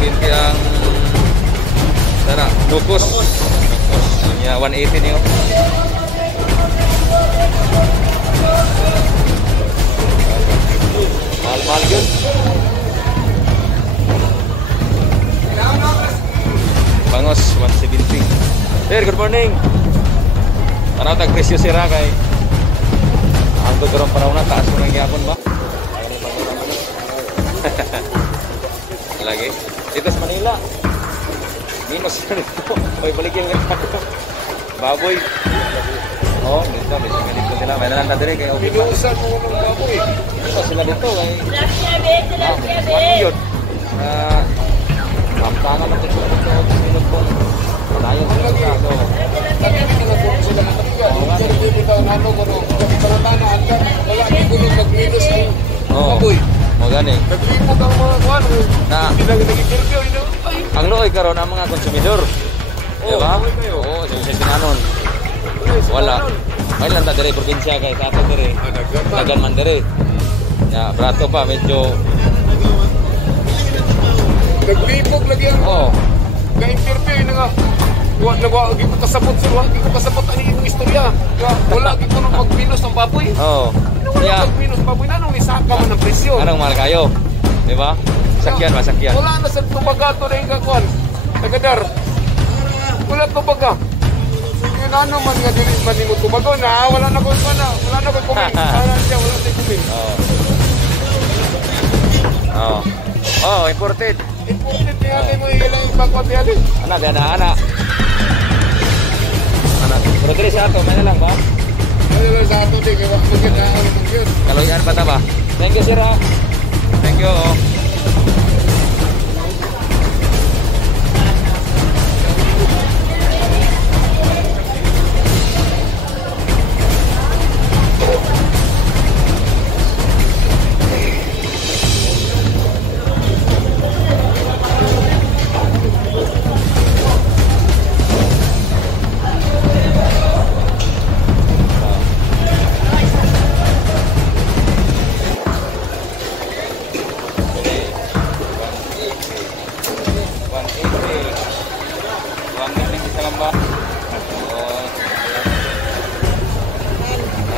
120 ang sana Nukos. Ya 180 niyo. Mahal-mahal yun. Bangos 170. Sir, good morning. Ano tag presyo sira kay ang tuturong panahon na taas mo ng yapon ba? Lagi. Dito sa Manila. Minus na dito. May balikin nga ako. Baboy. Oh, dito. Dito sila. May nalang nadiri kay Obi. Pinuusan mo ng baboy. Dito sila dito. Ano yun? Mamtangan na dito. Minus po. Malayo sila dito. So, Nagpapalagod sila ng tapigan. Hindi bitaw na ano ko nung kapitalana hanggang wala di ko nung mag-minus ng baboy. Mo gani. Naglipot ang mga kuwan. Na Hindi lang nagkikirpyo. ang looy karon ang mga konsumidor. Di ba? Oo, sa sinanon. Wala. May lang ta dire probinsya kay sa ato dire. Dagan man dire. Ya, brato pa medyo naglipot lagi ang ka-interview yun nga. Lagi ko kasabot sila. Lagi ko kasabot ang iyong istorya. Wala lagi ko nung mag-minus ng baboy. oh. Wala mag-minus baboy. Nanong isaka mo ng presyo. Anong mahal kayo? Di ba? Sakyan ba, sakyan. Wala na sa tubagato na yung kakuan. Tagadar. Wala tubaga. Yun ano man nga dili man mo tubago na. Wala na ko na. Wala na ko kumin. Wala siya. Wala siya kumin. Oh, imported. Imported niya mo ilang bakwat niya din. Anak, anak. Anak. Pero dili sa ato, may na lang ba? Ano lang sa ato din. Kaya mungkin na ako naman yun. Kaloyan pa ta ba? Thank you, sir. Thank you.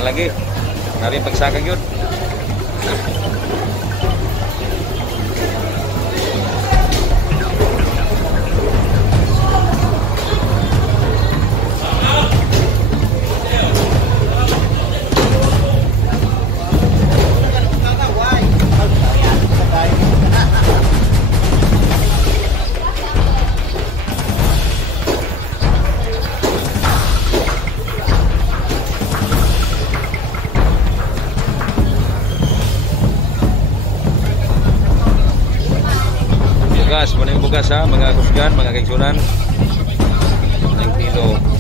Lagi nari pagsakag yun. Bukas, muna yung bukas ha, mga kusgan, mga kaigsunan. 9 kilo.